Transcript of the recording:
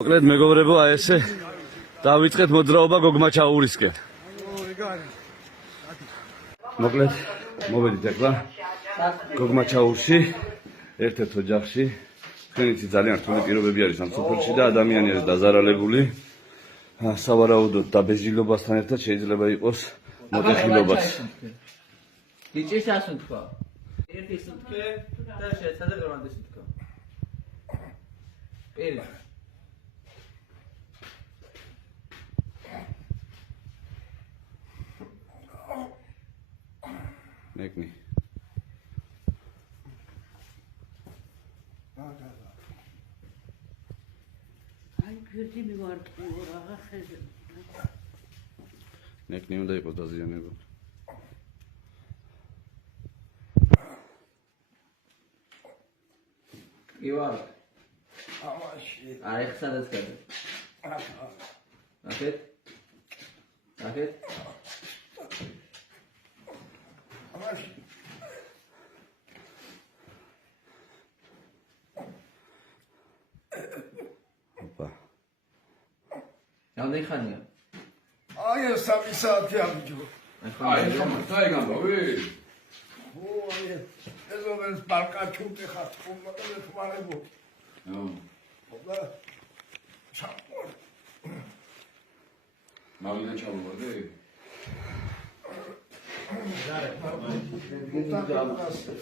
მოკლედ მეგობრებო, აი ესე დავიწყეთ მოძრაობა გოგმაჩაურისკენ. მოკლედ მოვედით ახლა გოგმაჩაურში, ერთ-ერთ ოჯახში. თქვენიცი ძალიან რთული პირობები არის ამ სოფელში და ადამიანი არის დაზარალებული. სავარაუდოდ დაბეჭდილობასთან ერთად შეიძლება იყოს მოტეხილობაც. Dices sunt că. Este sunt că, dar și asta de grămadă sunt că. Pere. Nekni. Ay gördü mü var ki oraya xezim. Nekni უნდა იყოს დაზიანებული. Ivar. Are xadas kade. Afet. Afet. Opa. Რამდენი ხანია? Ay, 3 saat yapıcı. Აი, Tayganda, uy. Oy, ez o ben parka çupe xat, onlara da tumare bu. Ola. Çapor. Maviden çalıyor değil. Bu takım nasıl?